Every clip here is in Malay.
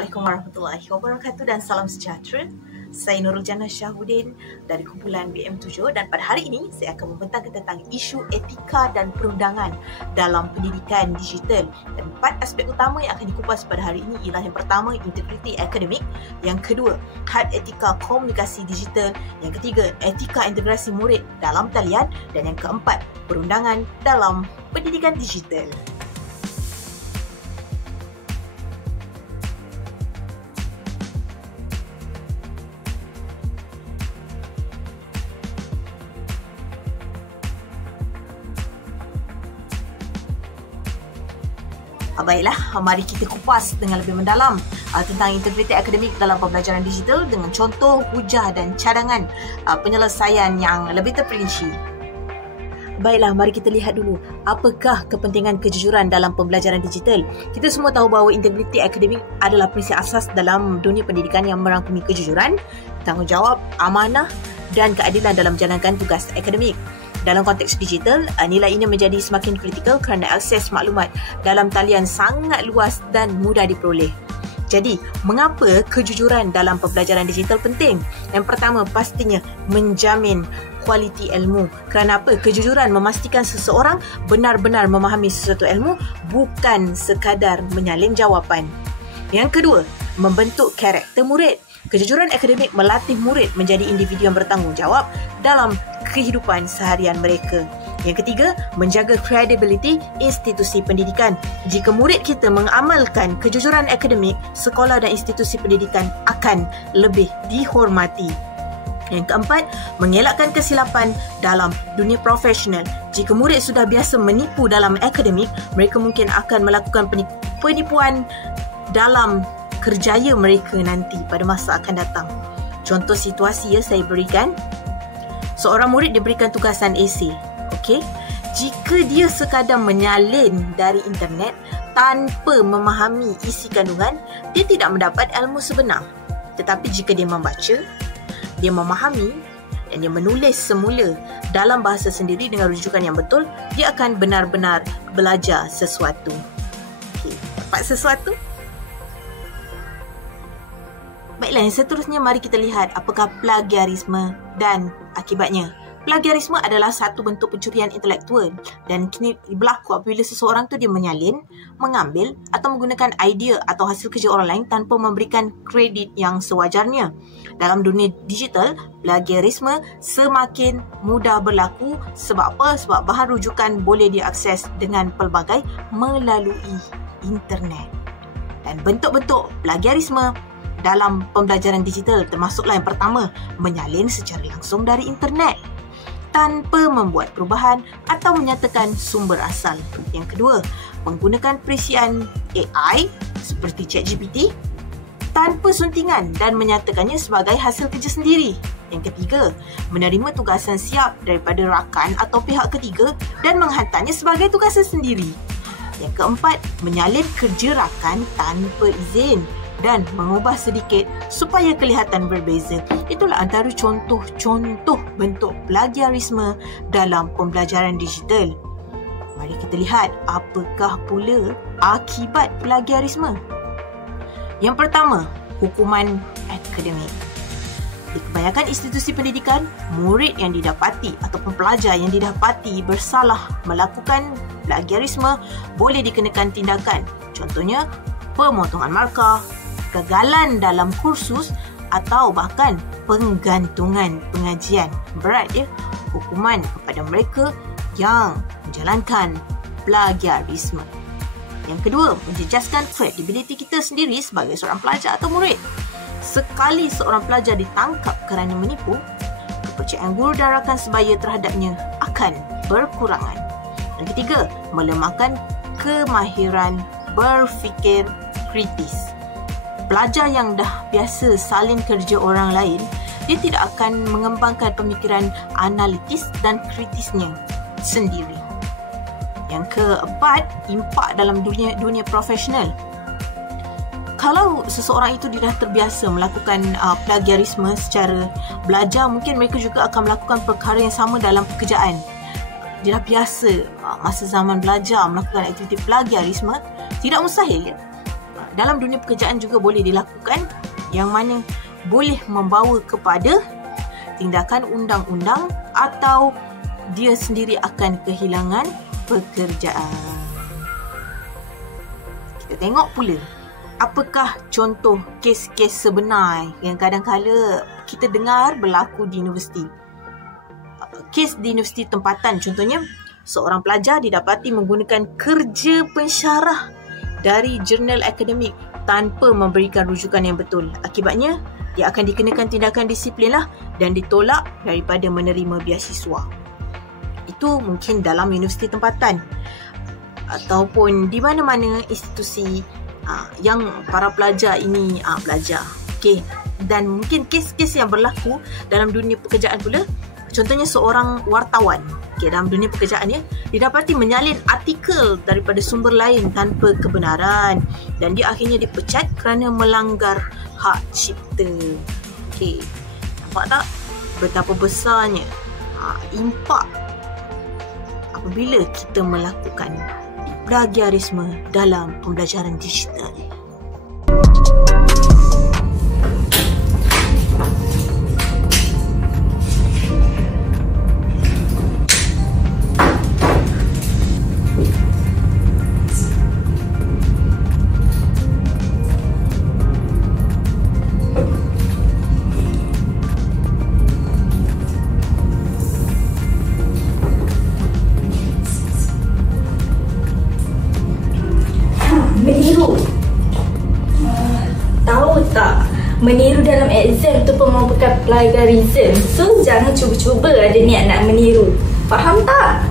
Assalamualaikum warahmatullahi wabarakatuh dan salam sejahtera. Saya Nurul Jannah Syahuddin dari kumpulan BM7 dan pada hari ini saya akan membentangkan tentang isu etika dan perundangan dalam pendidikan digital. Dan 4 aspek utama yang akan dikupas pada hari ini ialah yang pertama, integriti akademik, yang kedua, had etika komunikasi digital, yang ketiga, etika integrasi murid dalam talian, dan yang keempat, perundangan dalam pendidikan digital. Baiklah, mari kita kupas dengan lebih mendalam tentang integriti akademik dalam pembelajaran digital dengan contoh, hujah dan cadangan penyelesaian yang lebih terperinci. Baiklah, mari kita lihat dulu apakah kepentingan kejujuran dalam pembelajaran digital. Kita semua tahu bahawa integriti akademik adalah prinsip asas dalam dunia pendidikan yang merangkumi kejujuran, tanggungjawab, amanah dan keadilan dalam menjalankan tugas akademik. Dalam konteks digital, nilai ini menjadi semakin kritikal kerana akses maklumat dalam talian sangat luas dan mudah diperoleh. Jadi, mengapa kejujuran dalam pembelajaran digital penting? Yang pertama, pastinya menjamin kualiti ilmu. Kerana apa? Kejujuran memastikan seseorang benar-benar memahami sesuatu ilmu, bukan sekadar menyalin jawapan. Yang kedua, membentuk karakter murid. Kejujuran akademik melatih murid menjadi individu yang bertanggungjawab dalam kehidupan seharian mereka. Yang ketiga, menjaga kredibiliti institusi pendidikan. Jika murid kita mengamalkan kejujuran akademik, sekolah dan institusi pendidikan akan lebih dihormati. Yang keempat, mengelakkan kesilapan dalam dunia profesional. Jika murid sudah biasa menipu dalam akademik, mereka mungkin akan melakukan penipuan dalam kerjaya mereka nanti pada masa akan datang. Contoh situasi saya berikan. Seorang murid diberikan tugasan esei. Okey. Jika dia sekadar menyalin dari internet tanpa memahami isi kandungan, dia tidak mendapat ilmu sebenar. Tetapi jika dia membaca, dia memahami dan dia menulis semula dalam bahasa sendiri dengan rujukan yang betul, dia akan benar-benar belajar sesuatu. Okey, dapat sesuatu? Baiklah, yang seterusnya mari kita lihat apakah plagiarisme dan akibatnya. Plagiarisme adalah satu bentuk pencurian intelektual dan kini berlaku apabila seseorang tu dia menyalin, mengambil atau menggunakan idea atau hasil kerja orang lain tanpa memberikan kredit yang sewajarnya. Dalam dunia digital, plagiarisme semakin mudah berlaku sebab apa? Sebab bahan rujukan boleh diakses dengan pelbagai melalui internet. Dan bentuk-bentuk plagiarisme dalam pembelajaran digital termasuklah yang pertama, menyalin secara langsung dari internet tanpa membuat perubahan atau menyatakan sumber asal. Yang kedua, menggunakan perisian AI seperti ChatGPT tanpa suntingan dan menyatakannya sebagai hasil kerja sendiri. Yang ketiga, menerima tugasan siap daripada rakan atau pihak ketiga dan menghantarnya sebagai tugasan sendiri. Yang keempat, menyalin kerja rakan tanpa izin dan mengubah sedikit supaya kelihatan berbeza. Itulah antara contoh-contoh bentuk plagiarisme dalam pembelajaran digital. Mari kita lihat apakah pula akibat plagiarisme. Yang pertama, hukuman akademik. Di kebanyakan institusi pendidikan, murid yang didapati ataupun pelajar yang didapati bersalah melakukan plagiarisme boleh dikenakan tindakan. Contohnya, pemotongan markah, kegagalan dalam kursus atau bahkan penggantungan pengajian. Berat hukuman kepada mereka yang menjalankan plagiarisme. Yang kedua, menjejaskan kredibiliti kita sendiri sebagai seorang pelajar atau murid. Sekali seorang pelajar ditangkap kerana menipu, kepercayaan guru dan rakan sebaya terhadapnya akan berkurangan. Yang ketiga, melemahkan kemahiran berfikir kritis. Pelajar yang dah biasa salin kerja orang lain, dia tidak akan mengembangkan pemikiran analitis dan kritisnya sendiri. Yang keempat, impak dalam dunia profesional. Kalau seseorang itu dia dah terbiasa melakukan plagiarisme secara belajar, mungkin mereka juga akan melakukan perkara yang sama dalam pekerjaan. Dia dah biasa masa zaman belajar melakukan aktiviti plagiarisme, tidak mustahil dalam dunia pekerjaan juga boleh dilakukan, yang mana boleh membawa kepada tindakan undang-undang atau dia sendiri akan kehilangan pekerjaan. Kita tengok pula apakah contoh kes-kes sebenar yang kadang-kala kita dengar berlaku di universiti. Kes di universiti tempatan contohnya, seorang pelajar didapati menggunakan kerja pensyarah dari jurnal akademik tanpa memberikan rujukan yang betul. Akibatnya, dia akan dikenakan tindakan disiplin lah dan ditolak daripada menerima beasiswa. Itu mungkin dalam universiti tempatan ataupun di mana-mana institusi yang para pelajar ini belajar. Okey. Dan mungkin kes-kes yang berlaku dalam dunia pekerjaan pula, contohnya seorang wartawan dalam dunia pekerjaan didapati menyalin artikel daripada sumber lain tanpa kebenaran dan dia akhirnya dipecat kerana melanggar hak cipta. Okey. Nampak tak betapa besarnya impak apabila kita melakukan plagiarisme dalam pembelajaran digital. Meniru. Tahu tak, meniru dalam exam tu pun merupakan plagiarism. So jangan cuba-cuba ada niat nak meniru. Faham tak?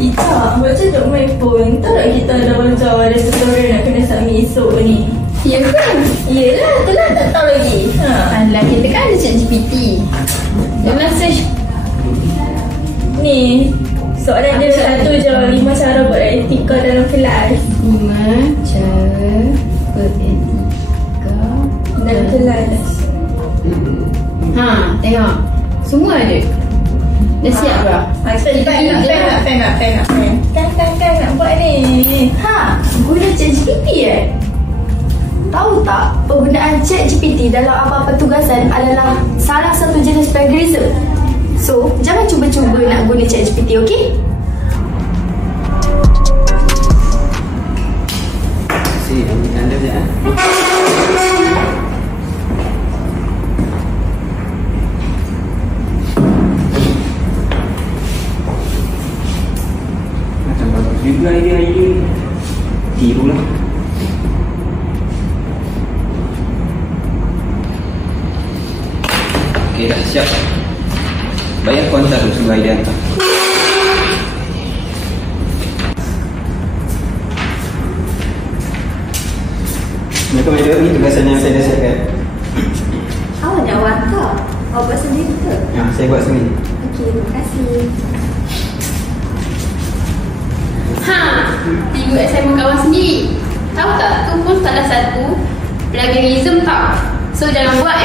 Ika, baca dok my phone. Tak nak kita ada belajar ada tutorial nak kena submit esok ni. Ya kan? Yelah, tu lah tak tahu lagi. Alah, kita kan ada ChatGPT. Jangan search. Ni soalan dia satu je, 5 cara beretika dalam kelas. 5 cara beretika Dalam kelas. Tengok. Semua ada. Dah siap tak? Pen nak buat ni. Guna ChatGPT Tahu tak, penggunaan ChatGPT dalam apa-apa tugasan adalah salah satu jenis plagiarism. So, jangan cuba-cuba nak guna ChatGPT, okey? Anda je macam bagus juga idea tirulah. Okey, dah siap. Bayar kontak dulu sebelum idea hantar. Assalamualaikum idea, ni tugasan yang saya dah siapkan. Awak nak hantar? Awak buat sendiri ke? Ya, saya buat sendiri. Okey, terima kasih. Tengok assignment kawan sendiri. Tahu tak, tu pun salah satu plagiarism tau. So jangan buat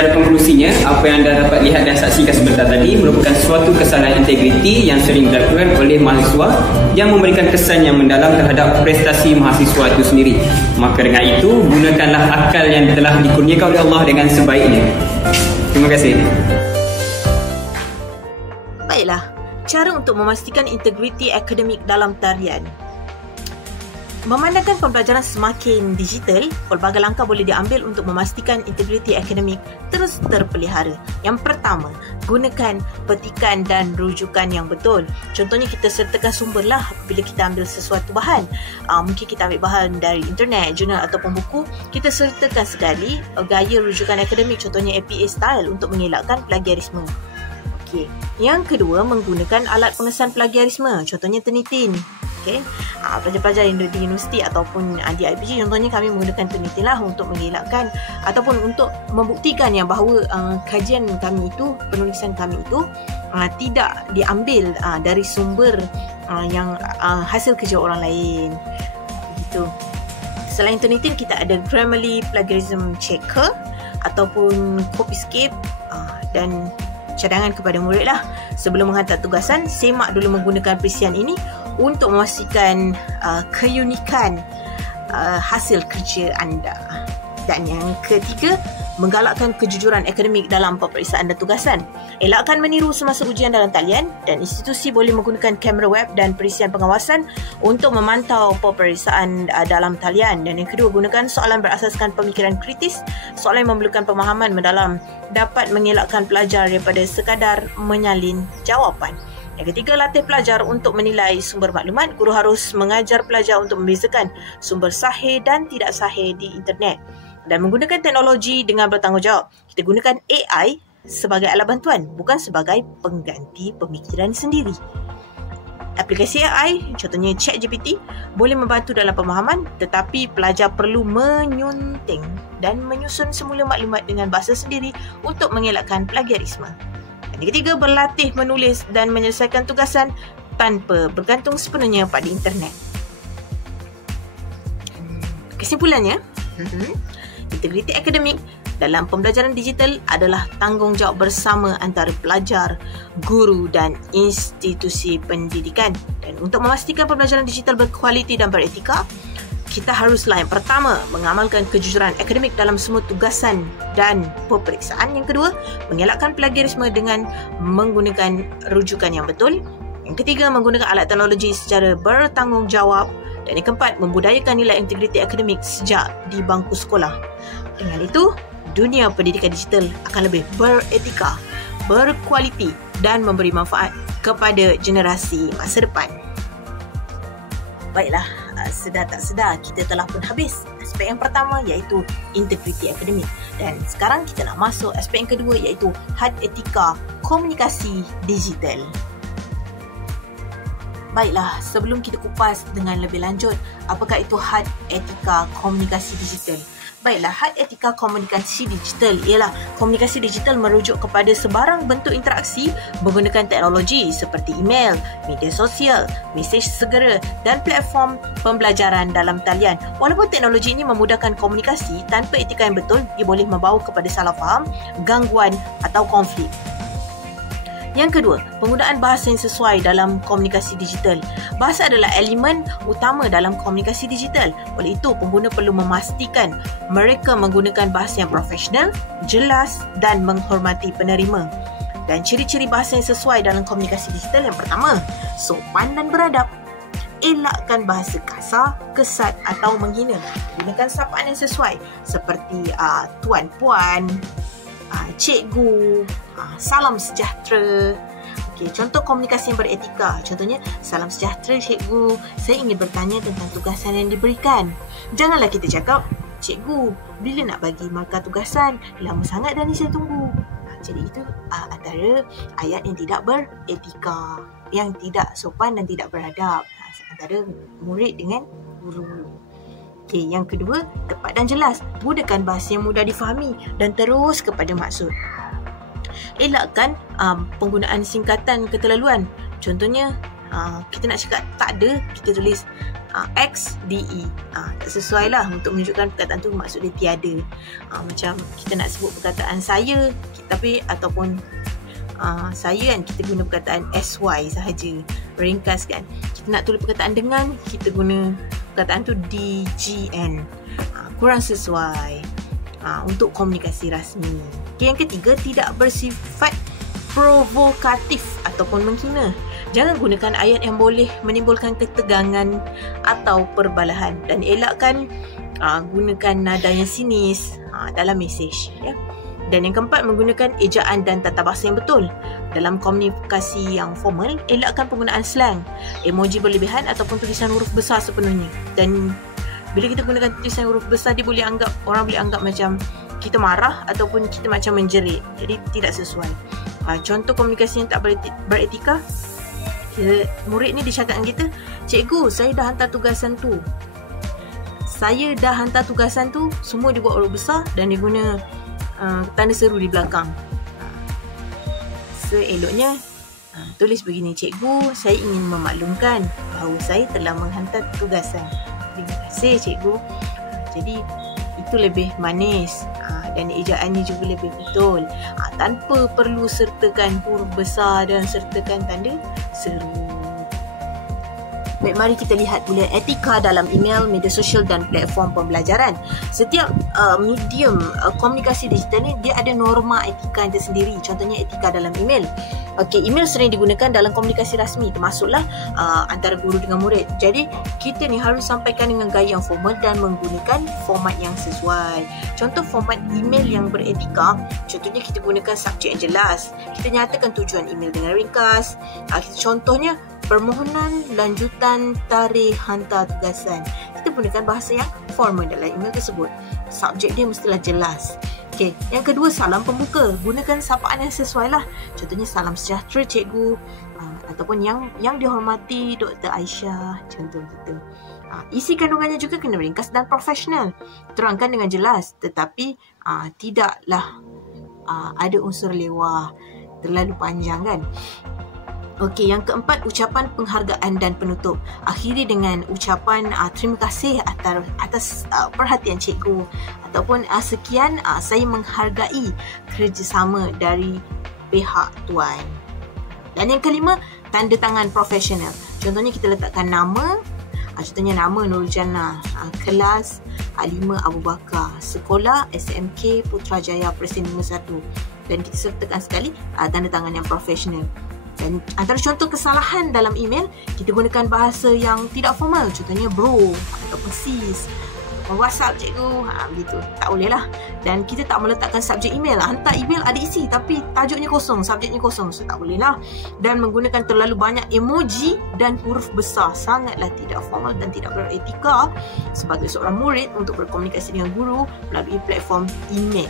Pada konklusinya, apa yang anda dapat lihat dan saksikan sebentar tadi merupakan suatu kesalahan integriti yang sering dilakukan oleh mahasiswa yang memberikan kesan yang mendalam terhadap prestasi mahasiswa itu sendiri. Maka dengan itu, gunakanlah akal yang telah dikurniakan oleh Allah dengan sebaiknya. Terima kasih. Baiklah, cara untuk memastikan integriti akademik dalam tarian. Memandangkan pembelajaran semakin digital, pelbagai langkah boleh diambil untuk memastikan integriti akademik terus terpelihara. Yang pertama, gunakan petikan dan rujukan yang betul. Contohnya kita sertakan sumber lah apabila kita ambil sesuatu bahan. Mungkin kita ambil bahan dari internet, jurnal ataupun buku. Kita sertakan sekali gaya rujukan akademik, contohnya APA style untuk mengelakkan plagiarisme. Okey. Yang kedua, menggunakan alat pengesan plagiarisme, contohnya Turnitin. Okay. Pelajar-pelajar di universiti ataupun di IPG contohnya kami menggunakan Turnitin lah untuk mengelakkan ataupun untuk membuktikan yang bahawa kajian kami itu, penulisan kami itu tidak diambil dari sumber yang hasil kerja orang lain. Begitu. Selain Turnitin, kita ada Grammarly Plagiarism Checker ataupun Copyscape dan cadangan kepada murid lah. Sebelum menghantar tugasan, semak dulu menggunakan perisian ini untuk memastikan keunikan hasil kerja anda. Dan yang ketiga, menggalakkan kejujuran akademik dalam peperiksaan dan tugasan. Elakkan meniru semasa ujian dalam talian, dan institusi boleh menggunakan kamera web dan perisian pengawasan untuk memantau peperiksaan dalam talian. Dan yang kedua, gunakan soalan berasaskan pemikiran kritis. Soalan yang memerlukan pemahaman mendalam dapat mengelakkan pelajar daripada sekadar menyalin jawapan. Yang ketiga, latih pelajar untuk menilai sumber maklumat. Guru harus mengajar pelajar untuk membezakan sumber sahih dan tidak sahih di internet. Dan menggunakan teknologi dengan bertanggungjawab. Kita gunakan AI sebagai alat bantuan, bukan sebagai pengganti pemikiran sendiri. Aplikasi AI, contohnya ChatGPT, boleh membantu dalam pemahaman, tetapi pelajar perlu menyunting dan menyusun semula maklumat dengan bahasa sendiri untuk mengelakkan plagiarisme. Dan yang ketiga, berlatih menulis dan menyelesaikan tugasan tanpa bergantung sepenuhnya pada internet. Kesimpulannya, integriti akademik dalam pembelajaran digital adalah tanggungjawab bersama antara pelajar, guru dan institusi pendidikan. Dan untuk memastikan pembelajaran digital berkualiti dan beretika, kita haruslah yang pertama mengamalkan kejujuran akademik dalam semua tugasan dan peperiksaan. Yang kedua, mengelakkan plagiarisme dengan menggunakan rujukan yang betul. Yang ketiga, menggunakan alat teknologi secara bertanggungjawab. Dan yang keempat, membudayakan nilai integriti akademik sejak di bangku sekolah. Dengan itu, dunia pendidikan digital akan lebih beretika, berkualiti dan memberi manfaat kepada generasi masa depan. Baiklah, sedar tak sedar kita telah pun habis aspek yang pertama, iaitu integriti akademik. Dan sekarang kita nak masuk aspek yang kedua, iaitu had etika komunikasi digital. Baiklah, sebelum kita kupas dengan lebih lanjut, apakah itu had etika komunikasi digital? Baiklah, had etika komunikasi digital ialah komunikasi digital merujuk kepada sebarang bentuk interaksi menggunakan teknologi seperti email, media sosial, mesej segera dan platform pembelajaran dalam talian. Walaupun teknologi ini memudahkan komunikasi, tanpa etika yang betul, ia boleh membawa kepada salah faham, gangguan atau konflik. Yang kedua, penggunaan bahasa yang sesuai dalam komunikasi digital. Bahasa adalah elemen utama dalam komunikasi digital. Oleh itu, pengguna perlu memastikan mereka menggunakan bahasa yang profesional, jelas dan menghormati penerima. Dan ciri-ciri bahasa yang sesuai dalam komunikasi digital, yang pertama, sopan dan beradab. Elakkan bahasa kasar, kesat atau menghina. Gunakan sapaan yang sesuai seperti tuan puan, cikgu, salam sejahtera. Okey, contoh komunikasi yang beretika. Contohnya, salam sejahtera cikgu, saya ingin bertanya tentang tugasan yang diberikan. Janganlah kita cakap, cikgu, bila nak bagi markah tugasan? Lama sangat dah ni saya tunggu. Jadi itu antara ayat yang tidak beretika, yang tidak sopan dan tidak beradab antara murid dengan guru. Okey, yang kedua, tepat dan jelas. Gunakan bahasa yang mudah difahami dan terus kepada maksud. Elakkan penggunaan singkatan keterlaluan. Contohnya, kita nak cakap tak ada, kita tulis XDE. Tak sesuai lah untuk menunjukkan perkataan tu maksud dia tiada. Macam kita nak sebut perkataan saya, tapi ataupun saya kan, kita guna perkataan SY sahaja, ringkas kan. Kita nak tulis perkataan dengan, kita guna perkataan tu DGN. Kurang sesuai untuk komunikasi rasmi. Yang ketiga, tidak bersifat provokatif ataupun menghina. Jangan gunakan ayat yang boleh menimbulkan ketegangan atau perbalahan, dan elakkan gunakan nada yang sinis dalam mesej, ya. Dan yang keempat, menggunakan ejaan dan tata bahasa yang betul. Dalam komunikasi yang formal, elakkan penggunaan slang, emoji berlebihan ataupun tulisan huruf besar sepenuhnya. Dan bila kita gunakan tulisan huruf besar, orang boleh anggap macam kita marah ataupun kita macam menjerit. Jadi tidak sesuai. Contoh komunikasi yang tak beretika, murid ni dia cakap dengan kita, cikgu, saya dah hantar tugasan tu. Saya dah hantar tugasan tu, semua dia buat huruf besar dan dia guna tanda seru di belakang. Seeloknya tulis begini, cikgu, saya ingin memaklumkan bahawa saya telah menghantar tugasan. Terima kasih cikgu. Jadi itu lebih manis dan ejaannya juga lebih betul, tanpa perlu sertakan huruf besar dan sertakan tanda seru. Baik, mari kita lihat pula etika dalam email, media sosial dan platform pembelajaran. Setiap medium komunikasi digital ni dia ada norma etika yang tersendiri. Contohnya etika dalam email. Okey, email sering digunakan dalam komunikasi rasmi, termasuklah antara guru dengan murid. Jadi kita ni harus sampaikan dengan gaya yang formal dan menggunakan format yang sesuai. Contoh format email yang beretika, contohnya kita gunakan subjek yang jelas. Kita nyatakan tujuan email dengan ringkas. Contohnya permohonan lanjutan tarikh hantar tugasan. Kita gunakan bahasa yang formal dalam email tersebut. Subjek dia mestilah jelas. Okey, yang kedua, salam pembuka. Gunakan sapaan yang sesuai lah. Contohnya salam sejahtera cikgu, ataupun yang dihormati Dr. Aisyah, contoh gitu. Isi kandungannya juga kena ringkas dan profesional. Terangkan dengan jelas, tetapi tidaklah ada unsur lewah terlalu panjang kan. Okey, yang keempat, ucapan penghargaan dan penutup. Akhiri dengan ucapan terima kasih atas perhatian cikgu, ataupun sekian, saya menghargai kerjasama dari pihak tuan. Dan yang kelima, tanda tangan profesional. Contohnya kita letakkan nama, contohnya nama Nurul Jannah, kelas 5 Abu Bakar, sekolah SMK Putrajaya Presiden 1, dan kita sertakan sekali tanda tangan yang profesional. Dan antara contoh kesalahan dalam email, kita gunakan bahasa yang tidak formal, contohnya bro ataupun sis, WhatsApp cikgu, begitu. Tak boleh lah. Dan kita tak meletakkan subjek email. Hantar email ada isi tapi tajuknya kosong, subjeknya kosong, so tak boleh lah. Dan menggunakan terlalu banyak emoji dan huruf besar sangatlah tidak formal dan tidak beretika sebagai seorang murid untuk berkomunikasi dengan guru melalui platform email.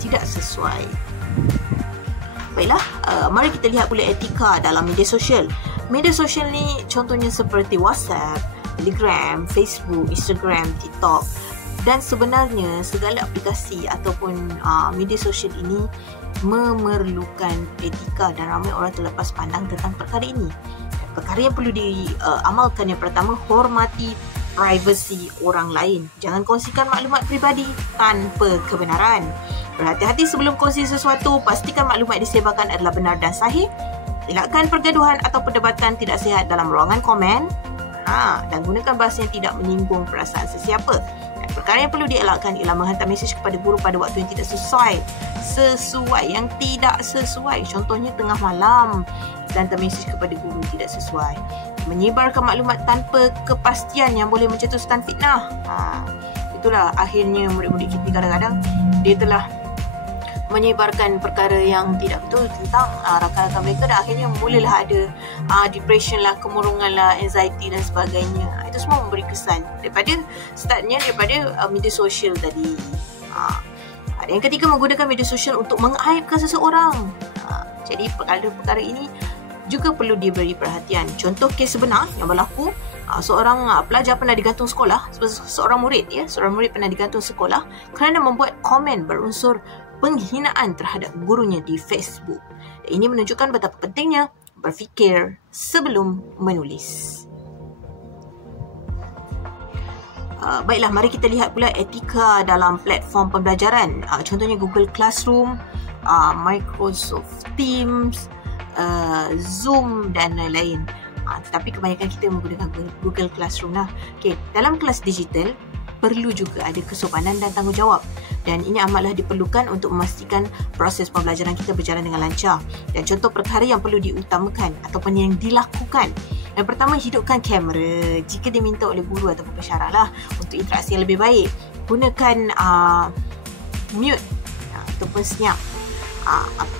Tidak sesuai. Baiklah, mari kita lihat pula etika dalam media sosial. Media sosial ni contohnya seperti WhatsApp, Telegram, Facebook, Instagram, TikTok. Dan sebenarnya segala aplikasi ataupun media sosial ini memerlukan etika dan ramai orang terlepas pandang tentang perkara ini. Perkara yang perlu diamalkan yang pertama, hormati privasi orang lain. Jangan kongsikan maklumat peribadi tanpa kebenaran. Berhati-hati sebelum kongsi sesuatu, pastikan maklumat disebarkan adalah benar dan sahih. Elakkan pergaduhan atau perdebatan tidak sihat dalam ruangan komen. Dan gunakan bahasa yang tidak menyinggung perasaan sesiapa. Dan perkara yang perlu dielakkan ialah menghantar mesej kepada guru pada waktu yang tidak sesuai. Yang tidak sesuai. Contohnya tengah malam dan hantar mesej kepada guru tidak sesuai. Menyebarkan maklumat tanpa kepastian yang boleh mencetuskan fitnah. Itulah akhirnya murid-murid kita kadang-kadang dia telah menyebarkan perkara yang tidak betul tentang rakan-rakan mereka, dan akhirnya mulalah ada depression lah, kemurungan lah, anxiety dan sebagainya. Itu semua memberi kesan daripada media sosial tadi. Yang ketiga, menggunakan media sosial untuk mengaibkan seseorang. Jadi perkara-perkara ini juga perlu diberi perhatian. Contoh kes sebenar yang berlaku, seorang pelajar pernah digantung sekolah, seorang murid pernah digantung sekolah kerana membuat komen berunsur penghinaan terhadap gurunya di Facebook. Dan ini menunjukkan betapa pentingnya berfikir sebelum menulis. Baiklah, mari kita lihat pula etika dalam platform pembelajaran. Contohnya Google Classroom, Microsoft Teams, Zoom dan lain-lain. Tetapi kebanyakan kita menggunakan Google Classroom lah. Okay, dalam kelas digital perlu juga ada kesopanan dan tanggungjawab, dan ini amatlah diperlukan untuk memastikan proses pembelajaran kita berjalan dengan lancar. Dan contoh perkara yang perlu diutamakan ataupun yang dilakukan, yang pertama, hidupkan kamera jika diminta oleh guru ataupun pensyarah lah untuk interaksi yang lebih baik. Gunakan mute ataupun senyap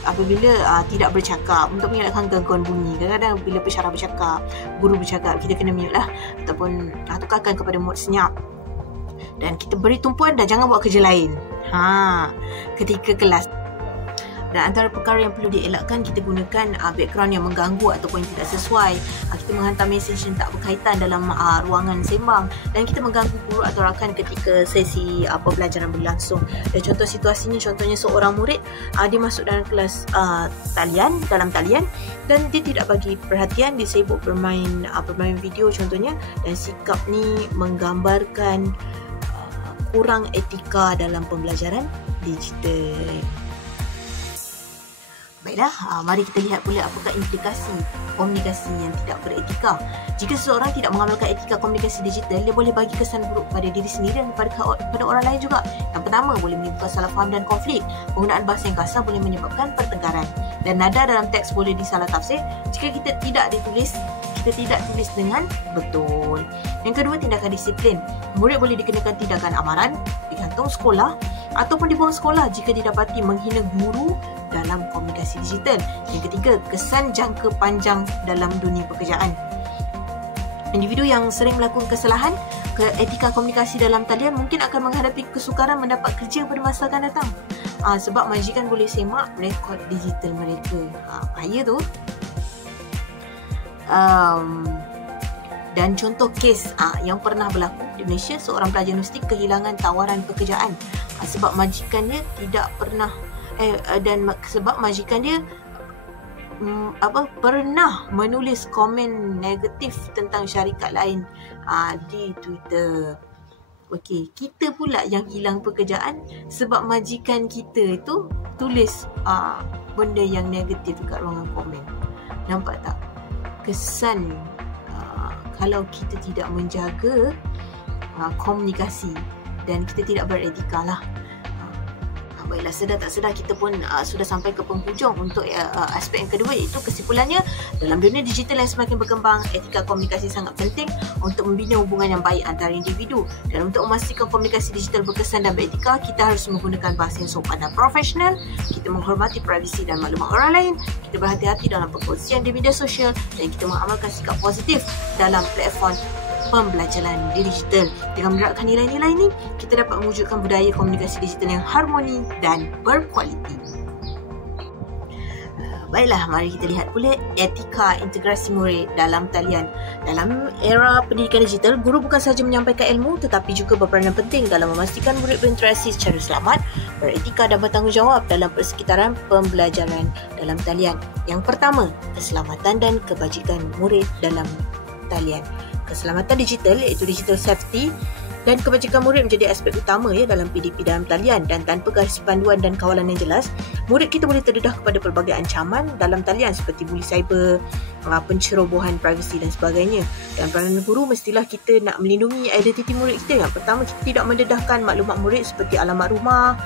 apabila tidak bercakap untuk mengelakkan gangguan bunyi. Kadang-kadang bila pensyarah bercakap, guru bercakap, kita kena mute lah ataupun tukarkan kepada mode senyap. Dan kita beri tumpuan dan jangan buat kerja lain ketika kelas. Dan antara perkara yang perlu dielakkan, kita gunakan background yang mengganggu ataupun yang tidak sesuai. Kita menghantar mesej yang tak berkaitan dalam ruangan sembang, dan kita mengganggu guru atau rakan ketika sesi pembelajaran berlangsung. Dan contoh situasinya, contohnya seorang murid dia masuk dalam kelas dalam talian, dan dia tidak bagi perhatian, dia sibuk bermain video contohnya, dan sikap ni menggambarkan kurang etika dalam pembelajaran digital. Baiklah, mari kita lihat pula apakah implikasi komunikasi yang tidak beretika. Jika seseorang tidak mengamalkan etika komunikasi digital, dia boleh bagi kesan buruk pada diri sendiri dan pada orang lain juga. Yang pertama, boleh menimbulkan salah faham dan konflik. Penggunaan bahasa yang kasar boleh menyebabkan pertengkaran. Dan nada dalam teks boleh disalah tafsir jika kita tidak tulis dengan betul. Yang kedua, tindakan disiplin. Murid boleh dikenakan tindakan amaran, digantung sekolah ataupun dibuang sekolah jika didapati menghina guru dalam komunikasi digital. Yang ketiga, kesan jangka panjang dalam dunia pekerjaan. Individu yang sering melakukan kesalahan etika komunikasi dalam talian mungkin akan menghadapi kesukaran mendapat kerja pada masa akan datang. Sebab majikan boleh semak rekod digital mereka. Bahaya tu. Dan contoh kes yang pernah berlaku di Malaysia, seorang pelajar universiti kehilangan tawaran pekerjaan sebab majikan dia tidak pernah sebab majikan dia pernah menulis komen negatif tentang syarikat lain di Twitter. Okey, kita pula yang hilang pekerjaan sebab majikan kita itu tulis benda yang negatif dekat ruangan komen. Nampak tak? Kesan kalau kita tidak menjaga komunikasi dan kita tidak beretika lah. Baiklah, sedar tak sedar kita pun sudah sampai ke penghujung untuk aspek yang kedua, iaitu kesimpulannya, dalam dunia digital yang semakin berkembang, etika komunikasi sangat penting untuk membina hubungan yang baik antara individu. Dan untuk memastikan komunikasi digital berkesan dan beretika, kita harus menggunakan bahasa yang sopan dan profesional, kita menghormati privasi dan maklumat orang lain, kita berhati-hati dalam perkongsian di media sosial, dan kita mengamalkan sikap positif dalam platform pembelajaran digital. Dengan menerapkan nilai-nilai ini, kita dapat mewujudkan budaya komunikasi digital yang harmoni dan berkualiti. Baiklah, mari kita lihat pula etika integrasi murid dalam talian. Dalam era pendidikan digital, guru bukan sahaja menyampaikan ilmu tetapi juga berperanan penting dalam memastikan murid berinteraksi secara selamat, beretika dan bertanggungjawab dalam persekitaran pembelajaran dalam talian. Yang pertama, keselamatan dan kebajikan murid dalam talian. Keselamatan digital iaitu digital safety dan kebajikan murid menjadi aspek utama dalam PDP dalam talian, dan tanpa garis panduan dan kawalan yang jelas, murid kita boleh terdedah kepada pelbagai ancaman dalam talian seperti buli cyber, pencerobohan privasi dan sebagainya. Dan peranan guru mestilah kita nak melindungi identiti murid kita. Yang pertama, kita tidak mendedahkan maklumat murid seperti alamat rumah,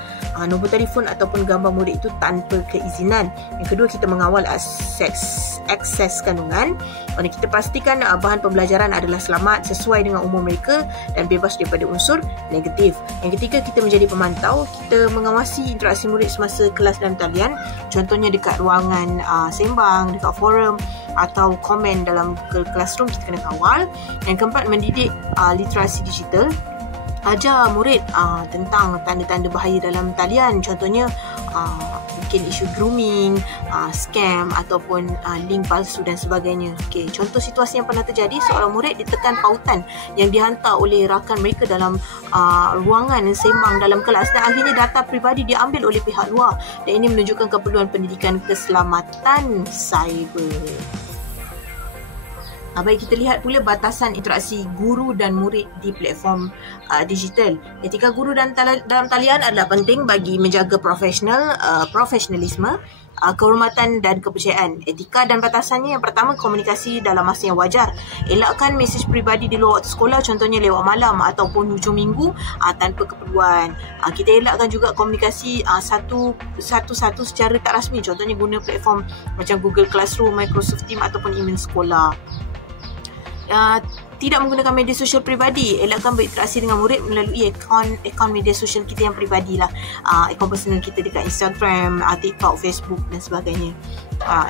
nombor telefon ataupun gambar murid itu tanpa keizinan. Yang kedua, kita mengawal akses kandungan, dan kita pastikan bahan pembelajaran adalah selamat sesuai dengan umur mereka dan bebas daripada unsur negatif. Yang ketiga, kita menjadi pemantau, kita mengawasi interaksi murid semasa kelas dalam talian, contohnya dekat ruangan sembang, dekat forum atau komen dalam classroom, kita kena kawal. Yang keempat, mendidik literasi digital, ajar murid tentang tanda-tanda bahaya dalam talian, contohnya mungkin isu grooming, scam ataupun link palsu dan sebagainya. Okey, contoh situasi yang pernah terjadi, seorang murid ditekan pautan yang dihantar oleh rakan mereka dalam ruangan sembang dalam kelas, dan akhirnya data peribadi diambil oleh pihak luar, dan ini menunjukkan keperluan pendidikan keselamatan cyber. Baik, kita lihat pula batasan interaksi guru dan murid di platform digital. Etika guru dalam talian adalah penting bagi menjaga profesionalisme, kehormatan dan kepercayaan. Etika dan batasannya, yang pertama, komunikasi dalam masa yang wajar. Elakkan mesej peribadi di luar waktu sekolah, contohnya lewat malam ataupun hujung minggu tanpa keperluan. Kita elakkan juga komunikasi satu-satu secara tak rasmi, contohnya guna platform macam Google Classroom, Microsoft Teams ataupun email sekolah. Tidak menggunakan media sosial peribadi, elakkan berinteraksi dengan murid melalui akaun media sosial kita yang peribadi lah, akaun personal kita dekat Instagram, TikTok, Facebook dan sebagainya.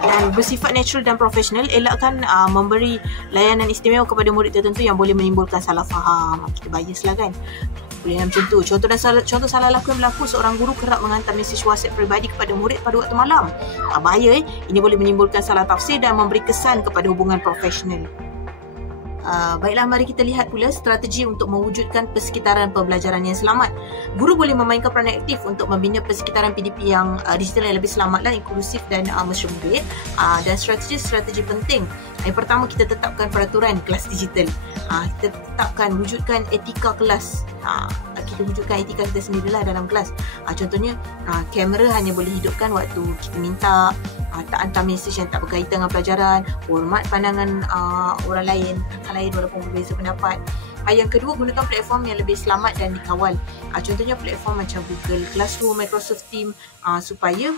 Dan bersifat natural dan profesional, elakkan memberi layanan istimewa kepada murid tertentu yang boleh menimbulkan salah faham. Kita bias lah kan. Boleh macam tu. Contoh salah laku yang berlaku, seorang guru kerap menghantar mesej WhatsApp peribadi kepada murid pada waktu malam. Bahaya. Ini boleh menimbulkan salah tafsir dan memberi kesan kepada hubungan profesional. Baiklah, mari kita lihat pula strategi untuk mewujudkan persekitaran pembelajaran yang selamat. Guru boleh memainkan peranan aktif untuk membina persekitaran PDP yang digital yang lebih selamat dan inklusif dan mesra murid. Dan strategi penting. Yang pertama, kita tetapkan peraturan kelas digital. Kita wujudkan etika kelas. Kita wujudkan etika kita sendirilah dalam kelas. Contohnya, kamera hanya boleh hidupkan waktu kita minta. tak hantar mesej yang tak berkaitan dengan pelajaran, hormat pandangan orang lain walaupun berbeza pendapat. Yang kedua, gunakan platform yang lebih selamat dan dikawal. Contohnya platform macam Google Classroom, Microsoft Teams, supaya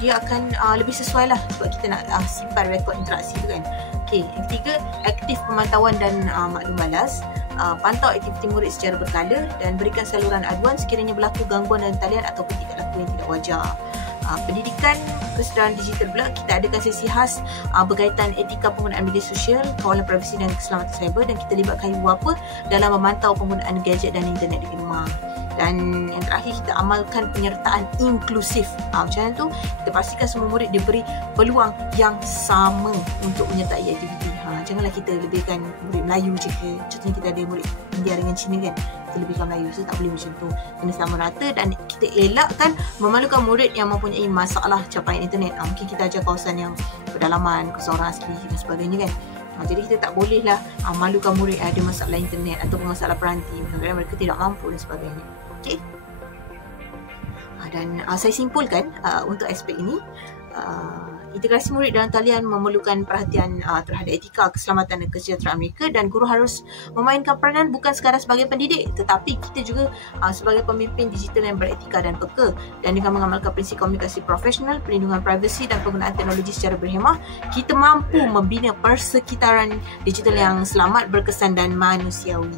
dia akan lebih sesuai lah, sebab kita nak simpan rekod interaksi tu kan. Okey, yang ketiga, aktif pemantauan dan maklum balas. Pantau aktiviti murid secara berkala dan berikan saluran aduan sekiranya berlaku gangguan dalam talian ataupun tingkah laku yang tidak wajar. Pendidikan kesedaran digital pula, kita adakan sesi khas berkaitan etika penggunaan media sosial, kawalan privasi dan keselamatan cyber, dan kita libatkan ibu bapa dalam memantau penggunaan gadget dan internet di rumah. Dan yang terakhir, kita amalkan penyertaan inklusif. Macam mana tu? Kita pastikan semua murid diberi peluang yang sama untuk menyertai aktiviti. Janganlah kita lebihkan murid Melayu je ke. Contohnya kita ada murid India dengan Cina kan, kita lebihkan Melayu. So tak boleh macam tu. Kena sama rata, dan kita elakkan memalukan murid yang mempunyai masalah capaian internet. Mungkin kita ajar kawasan yang pedalaman, kawasan orang asli dan sebagainya kan. Jadi kita tak boleh lah malukan murid yang ada masalah internet ataupun masalah peranti, kadang-kadang mereka tidak mampu dan sebagainya. Okey. Dan saya simpulkan untuk aspek ini, integrasi murid dalam talian memerlukan perhatian terhadap etika, keselamatan dan kesejahteraan mereka, dan guru harus memainkan peranan bukan sekadar sebagai pendidik, tetapi kita juga sebagai pemimpin digital yang beretika dan peka. Dan dengan mengamalkan prinsip komunikasi profesional, perlindungan privasi dan penggunaan teknologi secara berhemah, kita mampu membina persekitaran digital yang selamat, berkesan dan manusiawi.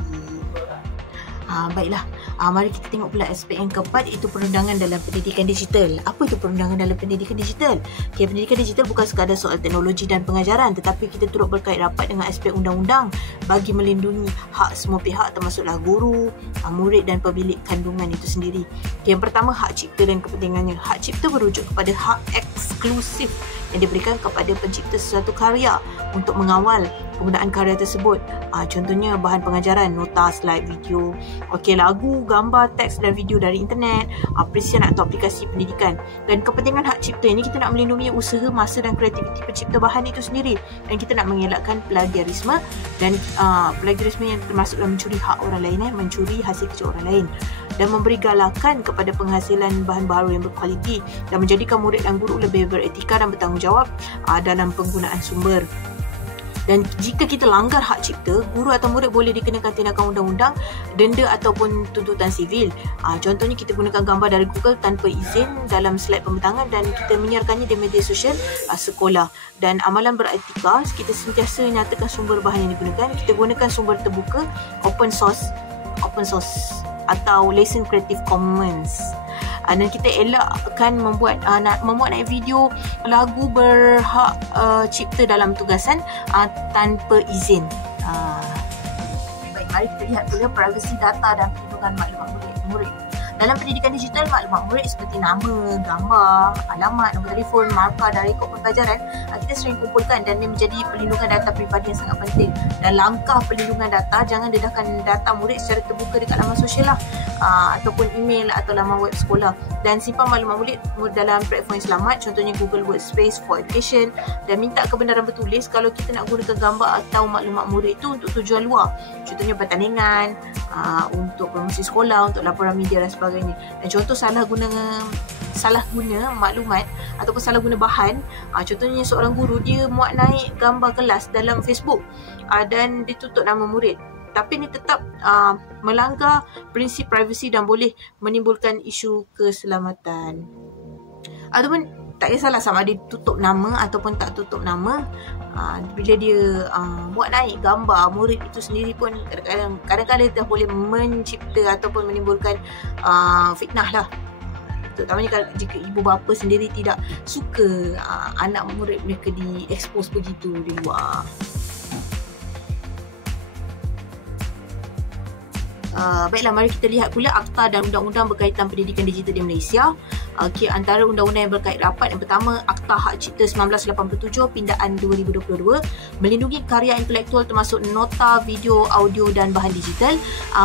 Baiklah, mari kita tengok pula aspek yang keempat, iaitu perundangan dalam pendidikan digital. Apa itu perundangan dalam pendidikan digital? Okay, pendidikan digital bukan sekadar soal teknologi dan pengajaran, tetapi kita turut berkait rapat dengan aspek undang-undang bagi melindungi hak semua pihak, termasuklah guru, murid dan pemilik kandungan itu sendiri. Okay, yang pertama, hak cipta dan kepentingannya. Hak cipta merujuk kepada hak eksklusif yang diberikan kepada pencipta sesuatu karya untuk mengawal penggunaan karya tersebut. Contohnya bahan pengajaran, nota, slide, video, lagu, gambar, teks dan video dari internet, perisian atau aplikasi pendidikan. Dan kepentingan hak cipta ini, kita nak melindungi usaha, masa dan kreativiti pencipta bahan itu sendiri, dan kita nak mengelakkan plagiarisme, dan plagiarisme yang termasuk dalam mencuri hak orang lain, mencuri hasil kerja orang lain, dan memberi galakan kepada penghasilan bahan baru yang berkualiti, dan menjadikan murid dan guru lebih beretika dan bertanggungjawab dalam penggunaan sumber. Dan jika kita langgar hak cipta, guru atau murid boleh dikenakan tindakan undang-undang, denda ataupun tuntutan sivil. Contohnya, kita gunakan gambar dari Google tanpa izin dalam slide pembentangan dan kita menyiarkannya di media sosial sekolah. Dan amalan beretika, kita sentiasa nyatakan sumber bahan yang digunakan. Kita gunakan sumber terbuka, open source atau license Creative Commons. Dan kita elakkan membuat naik video lagu berhak cipta dalam tugasan tanpa izin. Baik, mari kita lihat pula privasi data dan perlindungan maklumat murid. Dalam pendidikan digital, maklumat murid seperti nama, gambar, alamat, nombor telefon, markah dan rekod pembelajaran kita sering kumpulkan, dan ia menjadi perlindungan data peribadi yang sangat penting. Dan langkah perlindungan data, jangan dedahkan data murid secara terbuka dekat laman sosial ataupun email atau laman web sekolah. Dan simpan maklumat murid dalam platform yang selamat, contohnya Google Workspace for Education, dan minta kebenaran bertulis kalau kita nak gunakan gambar atau maklumat murid itu untuk tujuan luar, contohnya pertandingan, untuk promosi sekolah, untuk laporan media dan sebagainya. Dan contoh salah guna maklumat ataupun salah guna bahan, contohnya seorang guru dia muat naik gambar kelas dalam Facebook dan ditutup nama murid, tapi ini tetap melanggar prinsip privasi dan boleh menimbulkan isu keselamatan. Ataupun tak kisahlah sama ada tutup nama ataupun tak tutup nama, bila dia buat naik gambar murid itu sendiri pun kadang-kadang dia boleh mencipta ataupun menimbulkan fitnah lah. Terutamanya jika ibu bapa sendiri tidak suka anak murid mereka diekspos begitu di luar. Baiklah, mari kita lihat pula akta dan undang-undang berkaitan pendidikan digital di Malaysia. Antara undang-undang yang berkait rapat, yang pertama, Akta Hak Cipta 1987 Pindaan 2022 melindungi karya intelektual termasuk nota, video, audio dan bahan digital,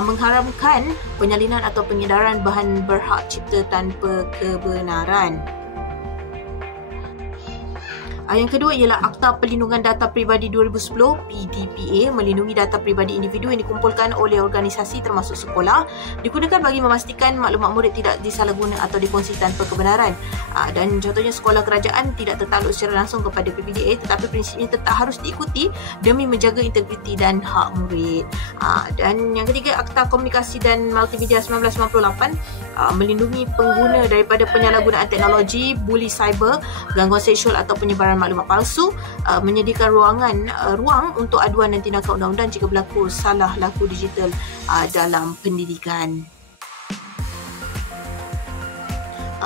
mengharamkan penyalinan atau pengedaran bahan berhak cipta tanpa kebenaran. Yang kedua ialah Akta Perlindungan Data Peribadi 2010 PDPA, melindungi data peribadi individu yang dikumpulkan oleh organisasi termasuk sekolah, digunakan bagi memastikan maklumat murid tidak disalahguna atau dikongsi tanpa kebenaran. Dan contohnya sekolah kerajaan tidak tertakluk secara langsung kepada PPDA, tetapi prinsipnya tetap harus diikuti demi menjaga integriti dan hak murid. Dan yang ketiga, Akta Komunikasi dan Multimedia 1998 melindungi pengguna daripada penyalahgunaan teknologi, buli cyber, gangguan seksual atau penyebaran maklumat palsu, menyediakan ruang untuk aduan dan tindakan undang-undang jika berlaku salah laku digital dalam pendidikan.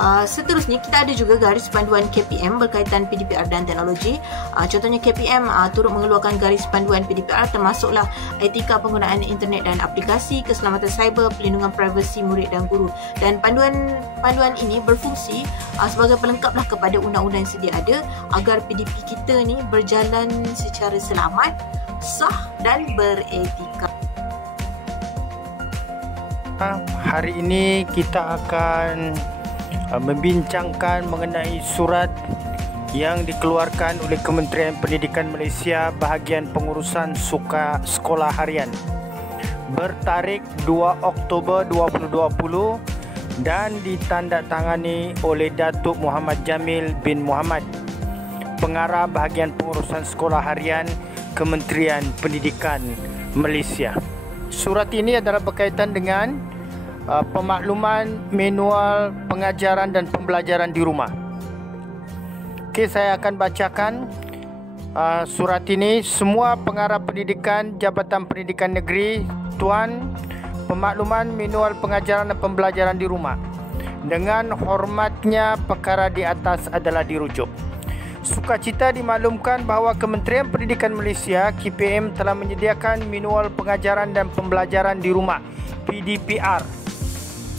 Seterusnya, kita ada juga garis panduan KPM berkaitan PDPR dan teknologi. Contohnya KPM turut mengeluarkan garis panduan PDPR, termasuklah etika penggunaan internet dan aplikasi, keselamatan cyber, pelindungan privasi murid dan guru. Dan panduan ini berfungsi sebagai pelengkaplah kepada undang-undang yang sedia ada agar PDP kita ni berjalan secara selamat, sah dan beretika. Hari ini kita akan membincangkan mengenai surat yang dikeluarkan oleh Kementerian Pendidikan Malaysia bahagian pengurusan sekolah harian bertarikh 2 Oktober 2020 dan ditandatangani oleh Datuk Muhammad Jamil bin Muhammad, Pengarah Bahagian Pengurusan Sekolah Harian Kementerian Pendidikan Malaysia. Surat ini adalah berkaitan dengan pemakluman manual pengajaran dan pembelajaran di rumah. Okey, saya akan bacakan surat ini. Semua pengarah pendidikan Jabatan Pendidikan Negeri Tuan, pemakluman manual pengajaran dan pembelajaran di rumah. Dengan hormatnya, perkara di atas adalah dirujuk. Sukacita dimaklumkan bahawa Kementerian Pendidikan Malaysia KPM telah menyediakan manual pengajaran dan pembelajaran di rumah PDPR.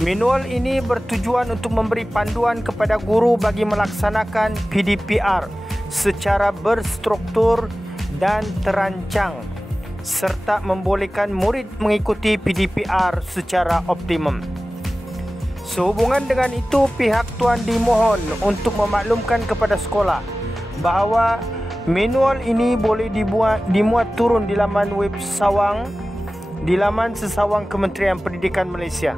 Manual ini bertujuan untuk memberi panduan kepada guru bagi melaksanakan PDPR secara berstruktur dan terancang serta membolehkan murid mengikuti PDPR secara optimum. Sehubungan dengan itu, pihak tuan dimohon untuk memaklumkan kepada sekolah bahawa manual ini boleh dimuat turun di laman web sesawang Kementerian Pendidikan Malaysia.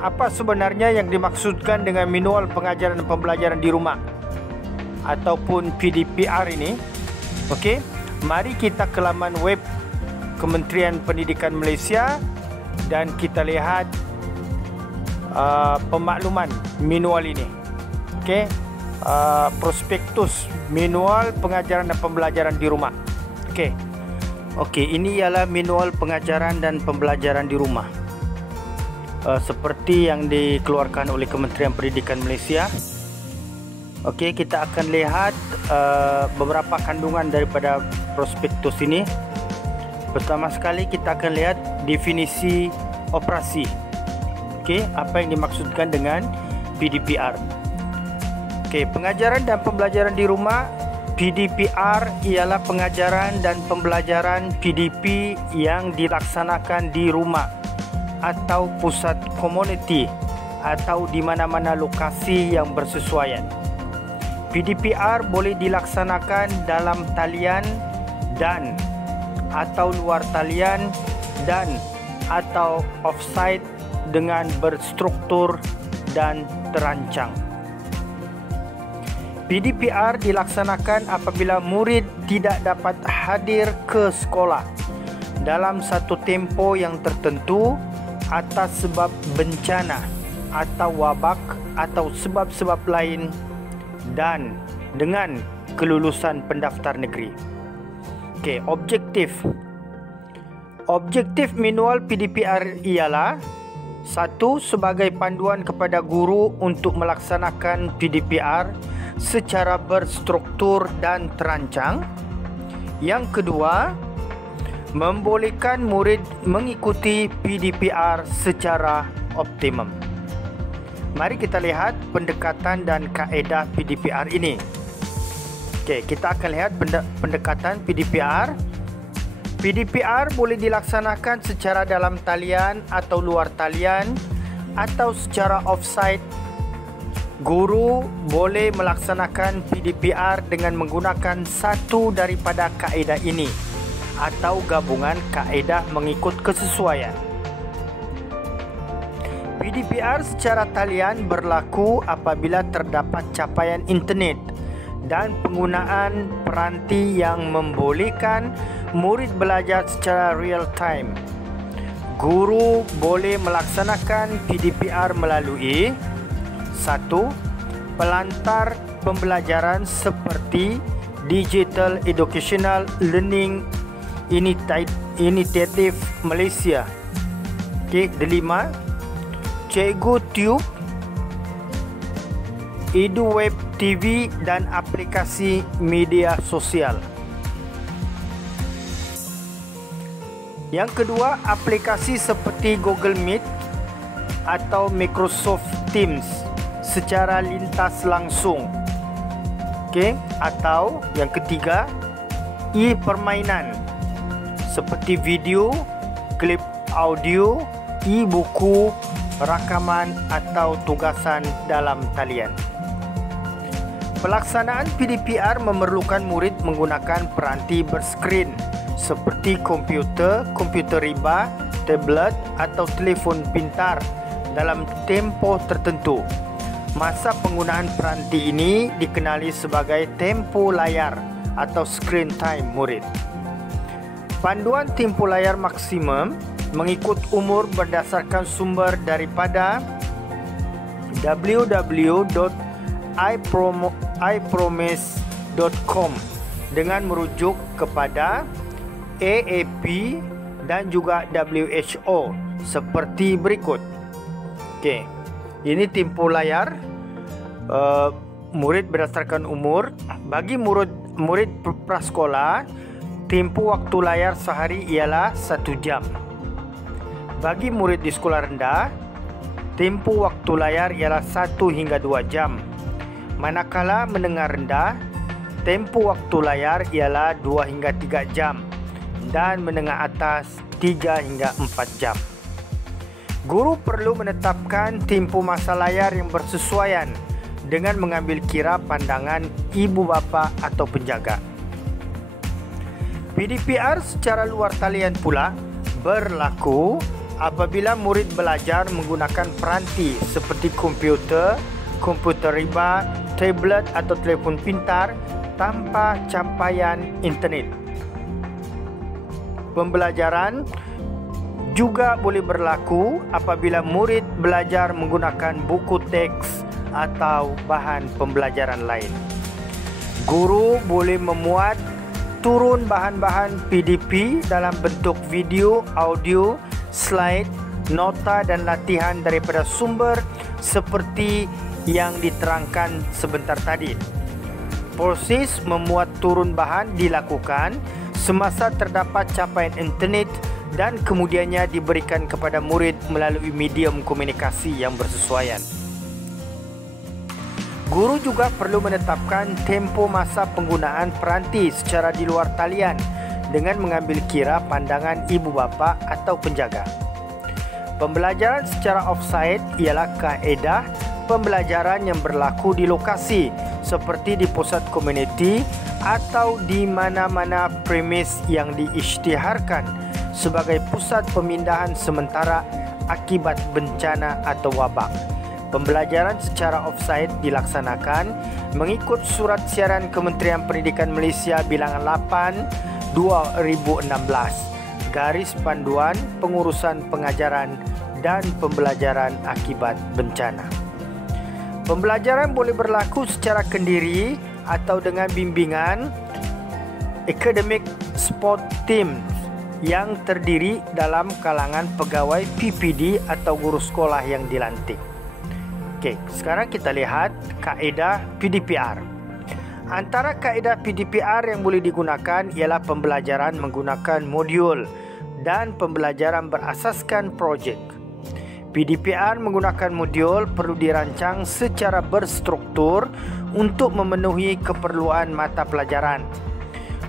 Apa sebenarnya yang dimaksudkan dengan manual pengajaran dan pembelajaran di rumah ataupun PDPR ini? Okey, mari kita ke laman web Kementerian Pendidikan Malaysia dan kita lihat pemakluman manual ini. Okey, prospektus manual pengajaran dan pembelajaran di rumah. Okey, ini ialah manual pengajaran dan pembelajaran di rumah. Seperti yang dikeluarkan oleh Kementerian Pendidikan Malaysia. Okey, kita akan lihat beberapa kandungan daripada prospektus ini. Pertama sekali kita akan lihat definisi operasi. Okey, apa yang dimaksudkan dengan PDPR. Okey, pengajaran dan pembelajaran di rumah. PDPR ialah pengajaran dan pembelajaran PDP yang dilaksanakan di rumah atau pusat komuniti atau di mana-mana lokasi yang bersesuaian. PDPR boleh dilaksanakan dalam talian dan atau luar talian dan atau offsite dengan berstruktur dan terancang. PDPR dilaksanakan apabila murid tidak dapat hadir ke sekolah dalam satu tempoh yang tertentu atas sebab bencana atau wabak atau sebab-sebab lain dan dengan kelulusan pendaftar negeri. Okey, objektif manual PDPR ialah: 1. Sebagai panduan kepada guru untuk melaksanakan PDPR secara berstruktur dan terancang. Yang kedua, membolehkan murid mengikuti PDPR secara optimum. Mari kita lihat pendekatan dan kaedah PDPR ini. Okey, kita akan lihat pendekatan PDPR. PDPR boleh dilaksanakan secara dalam talian atau luar talian atau secara offsite Guru boleh melaksanakan PDPR dengan menggunakan satu daripada kaedah ini atau gabungan kaedah mengikut kesesuaian. PDPR secara talian berlaku apabila terdapat capaian internet dan penggunaan peranti yang membolehkan murid belajar secara real time. Guru boleh melaksanakan PDPR melalui 1. Pelantar pembelajaran seperti Digital Educational Learning Initiative Malaysia. Okey, 5. Cikgu Tube, EduWeb TV dan aplikasi media sosial. Yang kedua, aplikasi seperti Google Meet atau Microsoft Teams secara lintas langsung. Okey, atau yang ketiga, e-permainan seperti video, klip audio, e-buku, rakaman atau tugasan dalam talian. Pelaksanaan PDPR memerlukan murid menggunakan peranti berskrin seperti komputer, komputer riba, tablet atau telefon pintar dalam tempoh tertentu. Masa penggunaan peranti ini dikenali sebagai tempoh layar atau screen time murid. Panduan tempoh layar maksimum mengikut umur berdasarkan sumber daripada www.ipromise.com dengan merujuk kepada AAP dan juga WHO seperti berikut. Okey, ini tempoh layar murid berdasarkan umur. Bagi murid prasekolah, tempoh waktu layar sehari ialah 1 jam. Bagi murid di sekolah rendah, tempoh waktu layar ialah 1 hingga 2 jam. Manakala menengah rendah, tempoh waktu layar ialah 2 hingga 3 jam dan menengah atas 3 hingga 4 jam. Guru perlu menetapkan tempoh masa layar yang bersesuaian dengan mengambil kira pandangan ibu bapa atau penjaga. PDPR secara luar talian pula berlaku apabila murid belajar menggunakan peranti seperti komputer, komputer riba, tablet atau telefon pintar tanpa capaian internet. Pembelajaran juga boleh berlaku apabila murid belajar menggunakan buku teks atau bahan pembelajaran lain. Guru boleh memuat turun bahan-bahan PDP dalam bentuk video, audio, slide, nota dan latihan daripada sumber seperti yang diterangkan sebentar tadi. Proses memuat turun bahan dilakukan semasa terdapat capaian internet dan kemudiannya diberikan kepada murid melalui medium komunikasi yang bersesuaian. Guru juga perlu menetapkan tempoh masa penggunaan peranti secara di luar talian dengan mengambil kira pandangan ibu bapa atau penjaga. Pembelajaran secara offsite ialah kaedah pembelajaran yang berlaku di lokasi seperti di pusat komuniti atau di mana-mana premis yang diisytiharkan sebagai pusat pemindahan sementara akibat bencana atau wabak. Pembelajaran secara offsite dilaksanakan mengikut Surat Siaran Kementerian Pendidikan Malaysia Bilangan 8 2016, Garis Panduan Pengurusan Pengajaran dan Pembelajaran Akibat Bencana. Pembelajaran boleh berlaku secara kendiri atau dengan bimbingan academic support team yang terdiri dalam kalangan pegawai PPD atau guru sekolah yang dilantik. Okey, sekarang kita lihat kaedah PDPR. Antara kaedah PDPR yang boleh digunakan ialah pembelajaran menggunakan modul dan pembelajaran berasaskan projek. PDPR menggunakan modul perlu dirancang secara berstruktur untuk memenuhi keperluan mata pelajaran.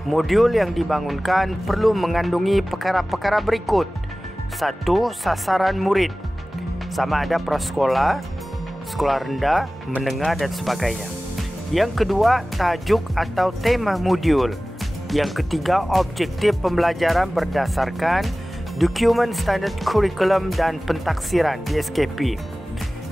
Modul yang dibangunkan perlu mengandungi perkara-perkara berikut. 1. Sasaran murid, sama ada prasekolah, sekolah rendah, menengah dan sebagainya. Yang kedua, tajuk atau tema modul. Yang ketiga, objektif pembelajaran berdasarkan dokumen standard kurikulum dan pentaksiran DSKP.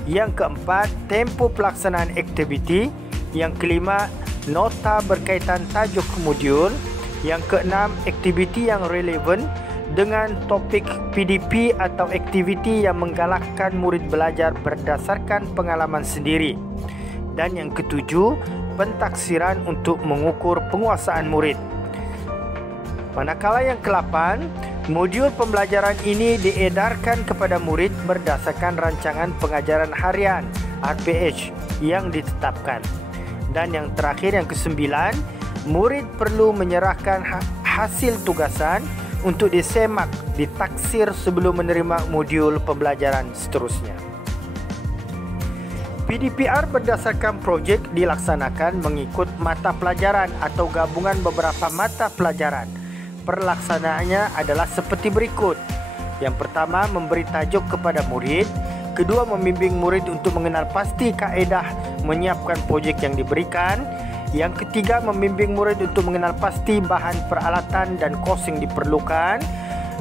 Yang keempat, tempoh pelaksanaan aktiviti. Yang kelima, nota berkaitan tajuk modul. Yang keenam, aktiviti yang relevan dengan topik PDP atau aktiviti yang menggalakkan murid belajar berdasarkan pengalaman sendiri. Dan yang ketujuh, pentaksiran untuk mengukur penguasaan murid. Manakala yang ke-8, modul pembelajaran ini diedarkan kepada murid berdasarkan rancangan pengajaran harian RPH yang ditetapkan. Dan yang terakhir, yang ke-9, murid perlu menyerahkan hasil tugasan untuk disemak, ditaksir sebelum menerima modul pembelajaran seterusnya. PDPR berdasarkan projek dilaksanakan mengikut mata pelajaran atau gabungan beberapa mata pelajaran. Perlaksanaannya adalah seperti berikut. Yang pertama, memberi tajuk kepada murid. Kedua, membimbing murid untuk mengenal pasti kaedah menyiapkan projek yang diberikan. Yang ketiga, membimbing murid untuk mengenal pasti bahan peralatan dan kos yang diperlukan.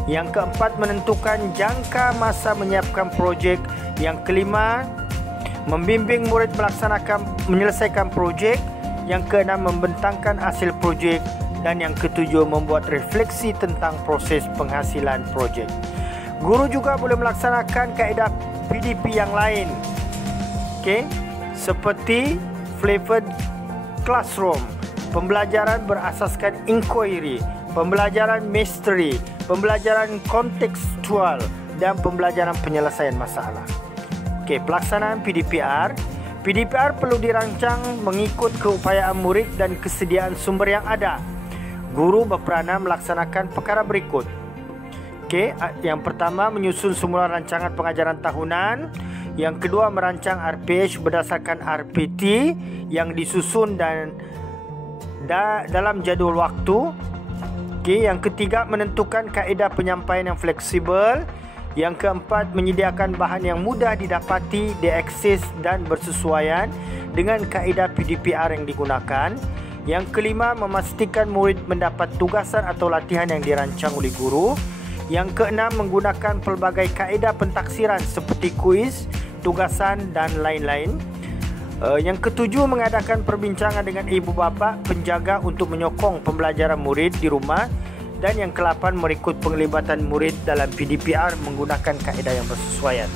Yang keempat, menentukan jangka masa menyiapkan projek. Yang kelima, membimbing murid menyelesaikan projek. Yang keenam, membentangkan hasil projek. Dan yang ketujuh, membuat refleksi tentang proses penghasilan projek. Guru juga boleh melaksanakan kaedah PDP yang lain. Seperti flavored classroom, pembelajaran berasaskan inquiry, pembelajaran mystery, pembelajaran kontekstual dan pembelajaran penyelesaian masalah. Pelaksanaan PDPR. PDPR perlu dirancang mengikut keupayaan murid dan kesediaan sumber yang ada. Guru berperanan melaksanakan perkara berikut. Yang pertama, menyusun semula rancangan pengajaran tahunan. Yang kedua, merancang RPH berdasarkan RPT yang disusun dan dalam jadual waktu. Yang ketiga, menentukan kaedah penyampaian yang fleksibel. Yang keempat, menyediakan bahan yang mudah didapati, diakses dan bersesuaian dengan kaedah PDPR yang digunakan. Yang kelima, memastikan murid mendapat tugasan atau latihan yang dirancang oleh guru. Yang keenam, menggunakan pelbagai kaedah pentaksiran seperti kuis, tugasan dan lain-lain. Yang ketujuh, mengadakan perbincangan dengan ibu bapa penjaga untuk menyokong pembelajaran murid di rumah. Dan yang ke-8, merekrut penglibatan murid dalam PDPR menggunakan kaedah yang bersesuaian.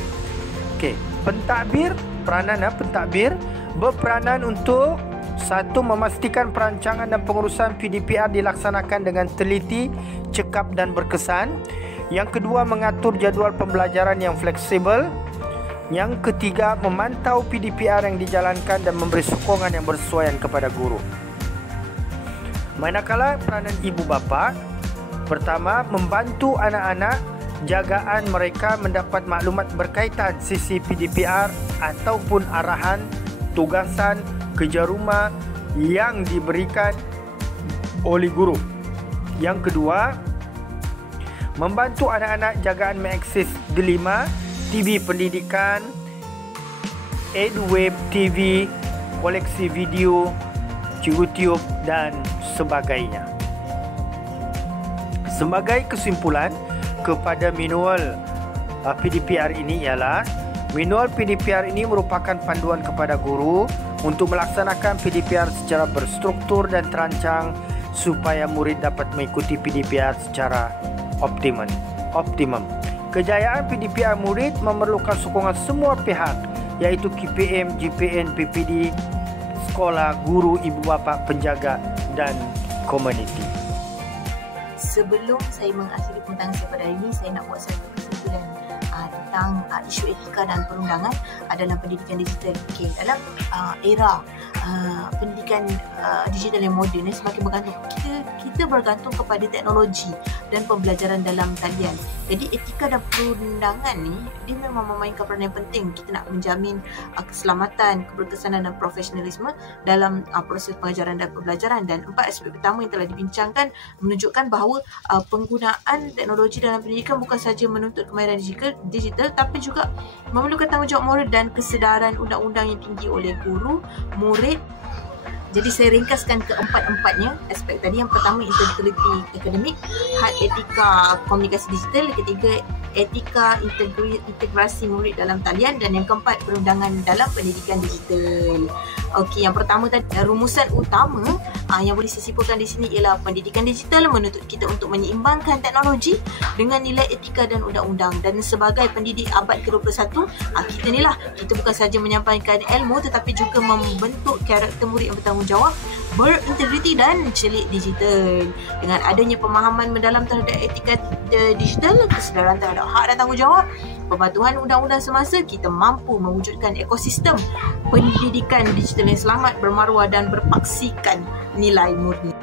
Pentadbir, pentadbir berperanan untuk satu, memastikan perancangan dan pengurusan PDPR dilaksanakan dengan teliti, cekap dan berkesan. Yang kedua, mengatur jadual pembelajaran yang fleksibel. Yang ketiga, memantau PDPR yang dijalankan dan memberi sokongan yang bersesuaian kepada guru. Manakala peranan ibu bapa, pertama, membantu anak-anak jagaan mereka mendapat maklumat berkaitan sisi PDPR ataupun arahan, tugasan, kerja rumah yang diberikan oleh guru. Yang kedua, membantu anak-anak jagaan mengakses delima, TV pendidikan, EdWeb TV, koleksi video, YouTube dan sebagainya. Sebagai kesimpulan kepada manual PDPR ini ialah, manual PDPR ini merupakan panduan kepada guru untuk melaksanakan PDPR secara berstruktur dan terancang supaya murid dapat mengikuti PDPR secara optimum. Kejayaan PDPR murid memerlukan sokongan semua pihak, iaitu KPM, GPN, PPD, sekolah, guru, ibu bapa, penjaga dan komuniti. Sebelum saya mengakhiri pembincangan saya pada hari ini, saya nak buat satu kesimpulan tentang isu etika dan perundangan dalam pendidikan digital. Dalam era pendidikan digital yang moden semakin bergantung. Kita bergantung kepada teknologi dan pembelajaran dalam talian. Jadi etika dan perundangan ni dia memang memainkan peranan yang penting. Kita nak menjamin keselamatan, keberkesanan dan profesionalisme dalam proses pengajaran dan pembelajaran. Dan 4 aspek pertama yang telah dibincangkan menunjukkan bahawa penggunaan teknologi dalam pendidikan bukan sahaja menuntut kemahiran digital tapi juga memerlukan tanggungjawab moral dan kesedaran undang-undang yang tinggi oleh guru, murid. Jadi saya ringkaskan keempat-empatnya aspek tadi. Yang pertama, integriti akademik, had etika komunikasi digital. Yang ketiga, etika integrasi murid dalam talian. Dan yang keempat, perundangan dalam pendidikan digital. Okey, yang pertama tadi, rumusan utama yang boleh saya simpulkan di sini ialah pendidikan digital menuntut kita untuk menyeimbangkan teknologi dengan nilai etika dan undang-undang. Dan sebagai pendidik abad ke-21, kita ni lah, kita bukan sahaja menyampaikan ilmu tetapi juga membentuk karakter murid yang bertanggungjawab, berintegriti dan celik digital. Dengan adanya pemahaman mendalam terhadap etika digital, kesedaran terhadap hak dan tanggungjawab, pematuhan undang-undang semasa, kita mampu mewujudkan ekosistem pendidikan digital yang selamat, bermaruah dan berpaksikan nilai murni.